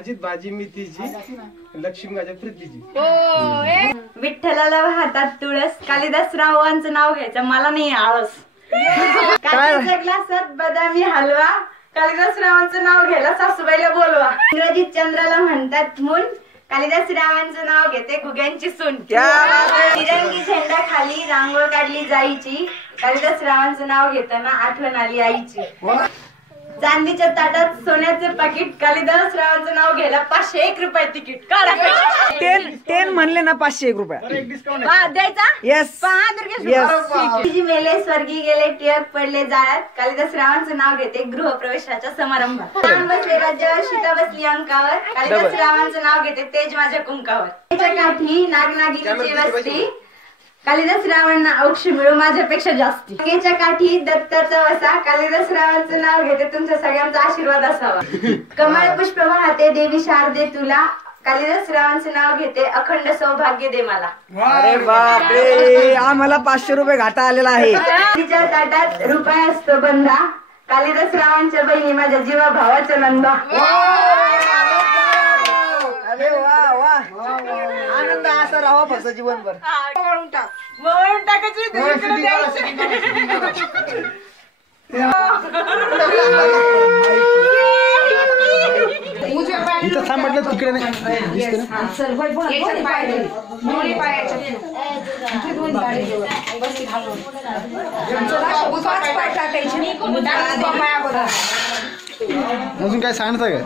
अजित भाजी मेथीची, लक्ष्मी माझ्या प्रीतीची. विठ्ठलाला हातात तुळस, कालिदास रावांचं नाव घ्यायचं मला नाही आळस. काचेच्या ग्लासात बदामी हलवा, कालिदास रावांचं नाव घ्यायला सासूबाईला बोलवा. इंग्रजीत चंद्राला म्हणतात मून, कालिदास रावांचं नाव घेते घुग्यांची सून. तिरंगी झेंडा खाली रांगोळ काढली जायची, कालिदास रावांचं नाव घेताना आठवण आली आईची. चांदीच्या ताटात सोन्याचे पाकिट, कालिदास रावांचं नाव घ्यायला 501 रुपये तिकीट. टेन म्हणले ना 501 रुपये द्यायचा. येस. जी मेले स्वर्गी गेले, टिळक पडले जाळ्यात, कालिदास रावांचं नाव घेते गृहप्रवेशाच्या समारंभात. राम बसले राज्यावर, सीता बसली अंकावर, कालिदास रावांचं नाव घेते तेज माझ्या कुंकावर. त्याच्या काठी नागनागिनीची वस्ती, कालिदास रावांना औक्ष मिळू माझ्यापेक्षा जास्ती. नागेच्या काठी दत्ताचा वसा, कालिदास रावांचं नाव घेते तुमच्या सगळ्यांचा आशीर्वाद असावा. कमळ पुष्प वाहते देवी शारदे तुला, कालिदास रावांचं नाव घेते अखंड सौभाग्य दे मला. अरे बापरे, आम्हाला 500 रुपये घाटा आलेला आहे. तिच्या ताटात रुपये असतो बंधा, कालिदास रावांच्या बहिणी माझ्या जीवा भावाच्या नंदा. अरे वा वा, आनंद असा राहावा फक्त जीवनभर. वळून टाकायची. इथं थांब म्हटलं तिकडे नाही. अजून काय सांगता का?